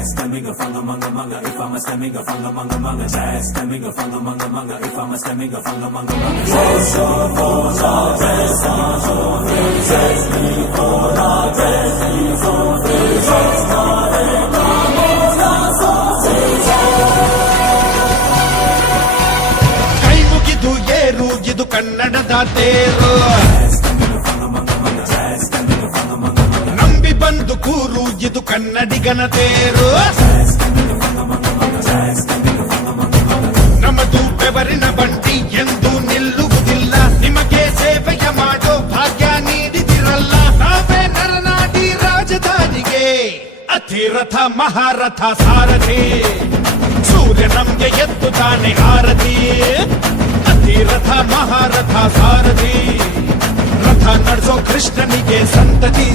jazz, stemming a fanga manga manga. If I'm a stemming a fanga manga manga, jazz, stemming a fanga manga manga. If I'm a stemming a fanga manga manga, jazz, ಕೈ ಮುಗಿದು ಏರು ಇದು ಕನ್ನಡದ ತೇರು, ನಂಬಿ ಬಂದು ಕೂರು ಇದು ಕನ್ನಡಿಗನ ತೇರು. ನಮ್ಮದು ಬೆವರಿನ ಬಂಡಿ ಎಂದು ನಿಲ್ಲುವುದಿಲ್ಲ, ನಿಮಗೆ ಸೇವೆಯ ಮಾಡೋ ಭಾಗ್ಯ ನೀಡಿದಿರಲ್ಲ. ನಾವೇ ನರನಾಡಿ ರಾಜಧಾನಿಗೆ ಅತಿರಥ ಮಹಾರಥ ಸಾರಥಿ, ಸೂರ್ಯ ನಮ್ಗೆ ಎದ್ದು ತಾನೆ ಆರತಿ. ಅತಿರಥ ಮಹಾರಥ ಸಾರಥಿ, ರಥ ನಡೆಸೋ ಕೃಷ್ಣನಿಗೆ ಸಂತತಿ.